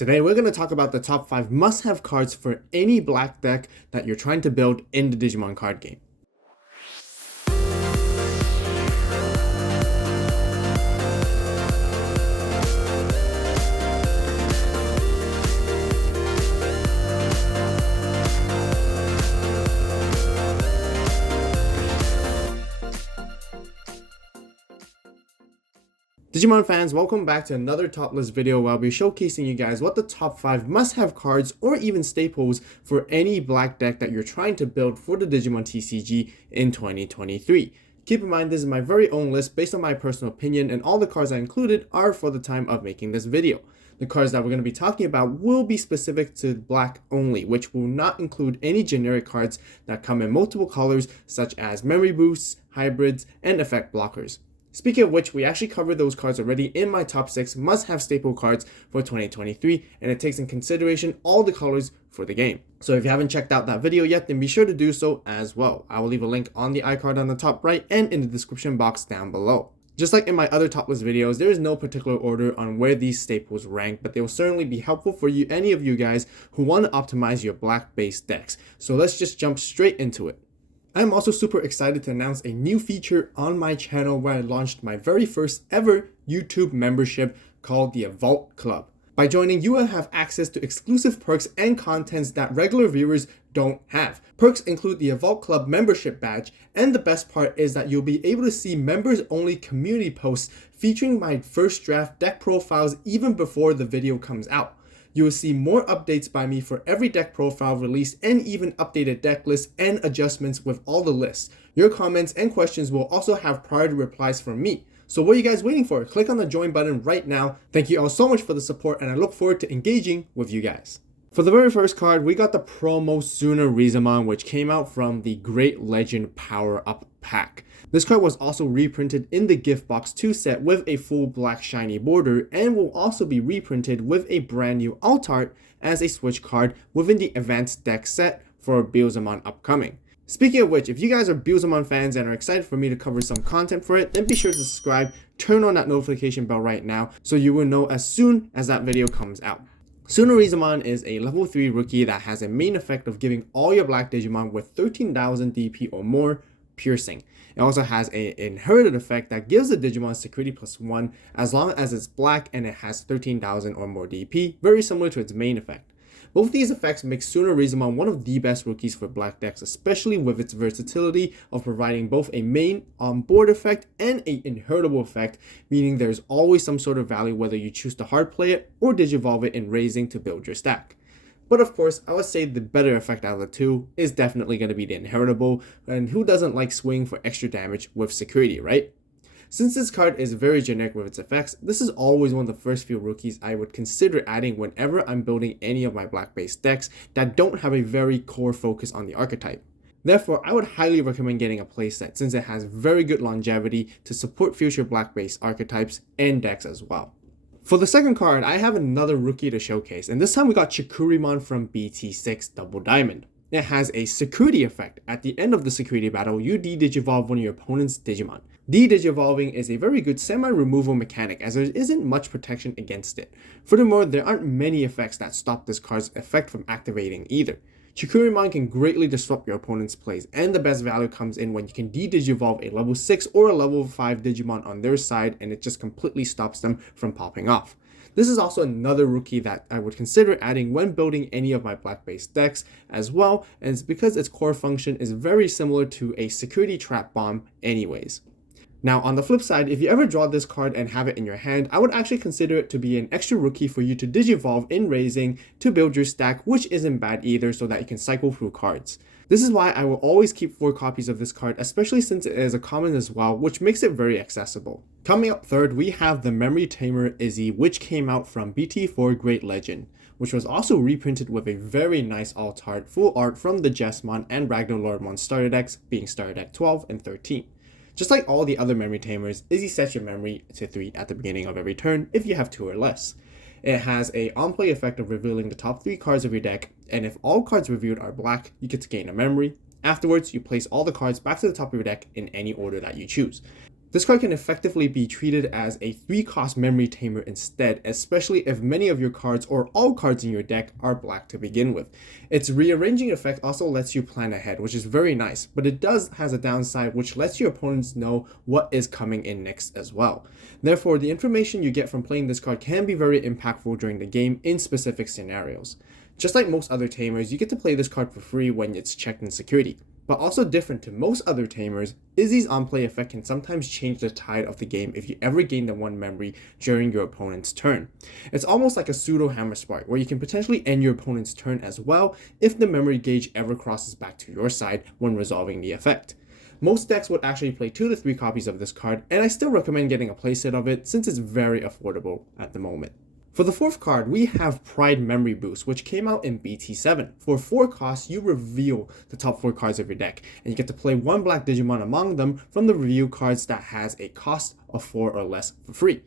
Today we're going to talk about the top 5 must-have cards for any black deck that you're trying to build in the Digimon card game. Digimon fans, welcome back to another top list video where I'll be showcasing you guys what the top 5 must-have cards or even staples for any black deck that you're trying to build for the Digimon TCG in 2023. Keep in mind this is my very own list based on my personal opinion, and all the cards I included are for the time of making this video. The cards that we're going to be talking about will be specific to black only, which will not include any generic cards that come in multiple colors such as memory boosts, hybrids, and effect blockers. Speaking of which, we actually covered those cards already in my top 6 must-have staple cards for 2023, and it takes in consideration all the colors for the game. So if you haven't checked out that video yet, then be sure to do so as well. I will leave a link on the iCard on the top right and in the description box down below. Just like in my other top list videos, there is no particular order on where these staples rank, but they will certainly be helpful for you, any of you guys who want to optimize your black-based decks. So let's just jump straight into it. I'm also super excited to announce a new feature on my channel where I launched my very first ever YouTube membership called the Avault Club. By joining, you will have access to exclusive perks and contents that regular viewers don't have. Perks include the Avault Club membership badge, and the best part is that you'll be able to see members only community posts featuring my first draft deck profiles even before the video comes out. You will see more updates by me for every deck profile released, and even updated deck lists and adjustments with all the lists. Your comments and questions will also have priority replies from me. So what are you guys waiting for? Click on the join button right now. Thank you all so much for the support, and I look forward to engaging with you guys. For the very first card, we got the promo Tsunarizumon, which came out from the Great Legend Power Up pack. This card was also reprinted in the gift box 2 set with a full black shiny border, and will also be reprinted with a brand new alt art as a switch card within the advanced deck set for Beelzemon upcoming. Speaking of which, if you guys are Beelzemon fans and are excited for me to cover some content for it, then be sure to subscribe, turn on that notification bell right now so you will know as soon as that video comes out. Tsunarizumon is a level 3 rookie that has a main effect of giving all your black Digimon with 13,000 DP or more piercing. It also has an inherited effect that gives the Digimon security +1 as long as it's black and it has 13,000 or more DP, very similar to its main effect. Both these effects make Tsunarizumon one of the best rookies for black decks, especially with its versatility of providing both a main on-board effect and an inheritable effect, meaning there's always some sort of value whether you choose to hard play it or digivolve it in raising to build your stack. But of course, I would say the better effect out of the two is definitely going to be the inheritable, and who doesn't like swinging for extra damage with security, right? Since this card is very generic with its effects, this is always one of the first few rookies I would consider adding whenever I'm building any of my black-based decks that don't have a very core focus on the archetype. Therefore, I would highly recommend getting a playset since it has very good longevity to support future black-based archetypes and decks as well. For the second card, I have another rookie to showcase, and this time we got Chikurimon from BT6 Double Diamond. It has a security effect. At the end of the security battle, you de-digivolve one of your opponent's Digimon. De-digivolving is a very good semi-removal mechanic as there isn't much protection against it. Furthermore, there aren't many effects that stop this card's effect from activating either. Chikurimon can greatly disrupt your opponent's plays, and the best value comes in when you can de-digivolve a level 6 or a level 5 Digimon on their side, and it just completely stops them from popping off. This is also another rookie that I would consider adding when building any of my black-based decks as well, and it's because its core function is very similar to a security trap bomb anyways. Now on the flip side, if you ever draw this card and have it in your hand, I would actually consider it to be an extra rookie for you to digivolve in raising to build your stack, which isn't bad either, so that you can cycle through cards. This is why I will always keep 4 copies of this card, especially since it is a common as well, which makes it very accessible. Coming up third, we have the Memory Tamer Izzy, which came out from BT4 Great Legend, which was also reprinted with a very nice alt art, full art from the Jesmon and Ragnarlordmon starter decks, being starter deck 12 and 13. Just like all the other memory tamers, Izzy sets your memory to 3 at the beginning of every turn if you have 2 or less. It has a on-play effect of revealing the top 3 cards of your deck, and if all cards revealed are black, you get to gain a memory. Afterwards, you place all the cards back to the top of your deck in any order that you choose. This card can effectively be treated as a 3-cost memory tamer instead, especially if many of your cards or all cards in your deck are black to begin with. Its rearranging effect also lets you plan ahead, which is very nice, but it has a downside which lets your opponents know what is coming in next as well. Therefore, the information you get from playing this card can be very impactful during the game in specific scenarios. Just like most other tamers, you get to play this card for free when it's checked in security. But also different to most other tamers, Izzy's on-play effect can sometimes change the tide of the game if you ever gain the 1 memory during your opponent's turn. It's almost like a pseudo hammer spark, where you can potentially end your opponent's turn as well if the memory gauge ever crosses back to your side when resolving the effect. Most decks would actually play 2 to 3 copies of this card, and I still recommend getting a playset of it since it's very affordable at the moment. For the 4th card, we have Pride Memory Boost, which came out in BT7. For 4 costs, you reveal the top 4 cards of your deck, and you get to play 1 black Digimon among them from the reveal cards that has a cost of 4 or less for free.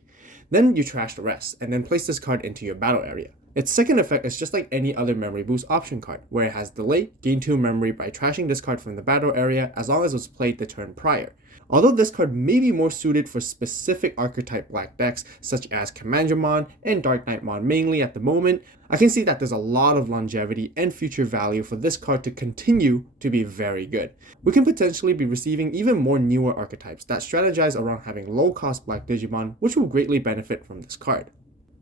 Then you trash the rest, and then place this card into your battle area. Its second effect is just like any other memory boost option card, where it has delay, gain 2 memory by trashing this card from the battle area as long as it was played the turn prior. Although this card may be more suited for specific archetype black decks such as Commandramon and Dark Knightmon mainly at the moment, I can see that there's a lot of longevity and future value for this card to continue to be very good. We can potentially be receiving even more newer archetypes that strategize around having low cost black Digimon, which will greatly benefit from this card.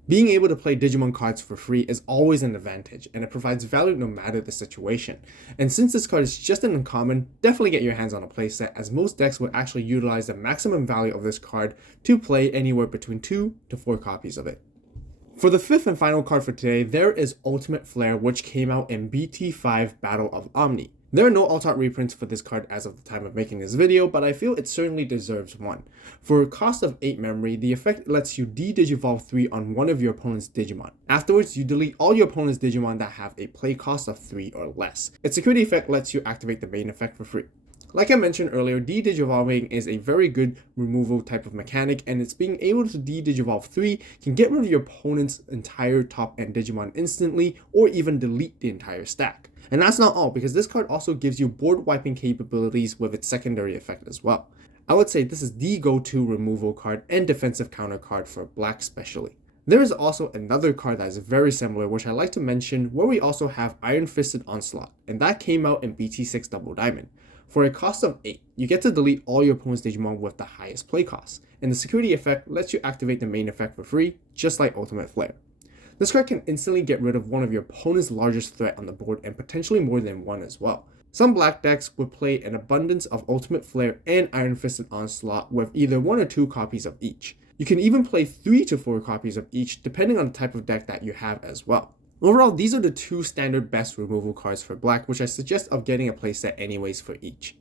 Being able to play Digimon cards for free is always an advantage, and it provides value no matter the situation. And since this card is just an uncommon, definitely get your hands on a playset, as most decks will actually utilize the maximum value of this card to play anywhere between 2 to 4 copies of it. For the 5th and final card for today, there is Ultimate Flare, which came out in BT5 Battle of Omni. There are no alt-art reprints for this card as of the time of making this video, but I feel it certainly deserves one. For a cost of 8 memory, the effect lets you de-digivolve 3 on one of your opponent's Digimon. Afterwards, you delete all your opponent's Digimon that have a play cost of 3 or less. Its security effect lets you activate the main effect for free. Like I mentioned earlier, de-digivolving is a very good removal type of mechanic, and it's being able to de-digivolve 3 can get rid of your opponent's entire top end Digimon instantly, or even delete the entire stack. And that's not all, because this card also gives you board wiping capabilities with its secondary effect as well. I would say this is the go-to removal card and defensive counter card for black especially. There is also another card that is very similar, which I like to mention, where we also have Iron Fisted Onslaught, and that came out in BT6 Double Diamond. For a cost of 8, you get to delete all your opponent's Digimon with the highest play cost, and the security effect lets you activate the main effect for free, just like Ultimate Flare. This card can instantly get rid of one of your opponent's largest threat on the board, and potentially more than one as well. Some black decks would play an abundance of Ultimate Flare and Iron Fisted Onslaught with either 1 or 2 copies of each. You can even play 3 to 4 copies of each depending on the type of deck that you have as well. Overall, these are the 2 standard best removal cards for black, which I suggest of getting a playset anyways for each.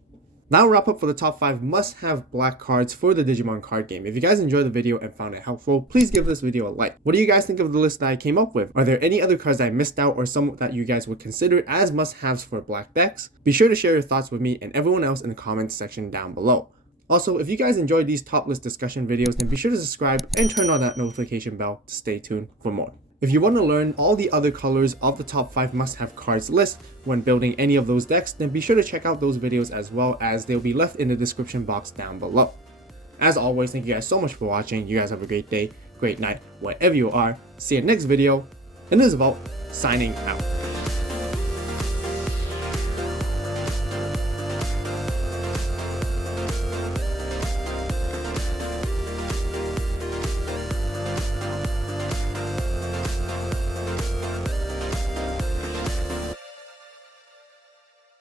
That'll wrap up for the top 5 must-have black cards for the Digimon card game. If you guys enjoyed the video and found it helpful, please give this video a like. What do you guys think of the list that I came up with? Are there any other cards that I missed out, or some that you guys would consider as must-haves for black decks? Be sure to share your thoughts with me and everyone else in the comments section down below. Also, if you guys enjoyed these top list discussion videos, then be sure to subscribe and turn on that notification bell to stay tuned for more. If you want to learn all the other colors of the top 5 must-have cards list when building any of those decks, then be sure to check out those videos as well, as they'll be left in the description box down below. As always, thank you guys so much for watching. You guys have a great day, great night, wherever you are. See you next video, and this is Avault, signing out.